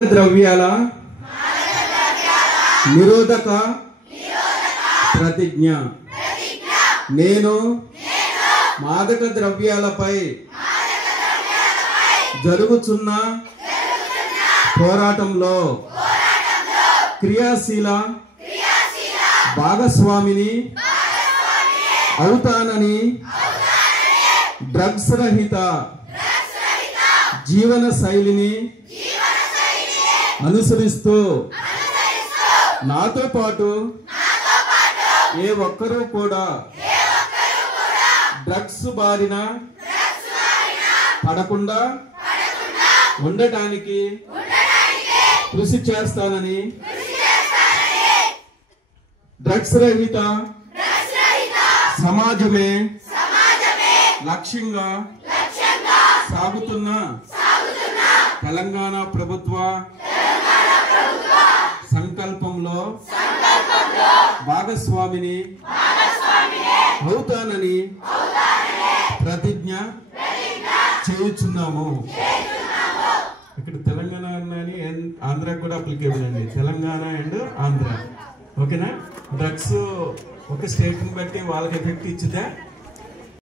ద్రవ్యాల నిరోధక ప్రతిజ్ఞ. నేను మాదక ద్రవ్యాలపై జరుగుతున్న పోరాటంలో క్రియాశీల భాగస్వామిని అవుతానని డ్రగ్స్ రహిత జీవన శైలిని అనుసరిస్తూ నాతో పాటు ఏ ఒక్కరూ కూడా డ్రగ్స్ బారిన పడకుండా ఉండటానికి కృషి చేస్తానని డ్రగ్స్ రహిత సమాజమే లక్ష్యంగా సాగుతున్న తెలంగాణ ప్రభుత్వ సంకల్పంలో భాగస్వామిని అవుతానని ప్రతిజ్ఞ చేయుచున్నాము. ఇక్కడ తెలంగాణ అని ఆంధ్ర కూడా అప్లికేబుల్ అండి. తెలంగాణ అండ్ ఆంధ్ర. ఓకేనా? డ్రగ్స్ ఒక స్టేట్ ని బట్టి వాళ్ళకి ఎఫెక్ట్ ఇచ్చితే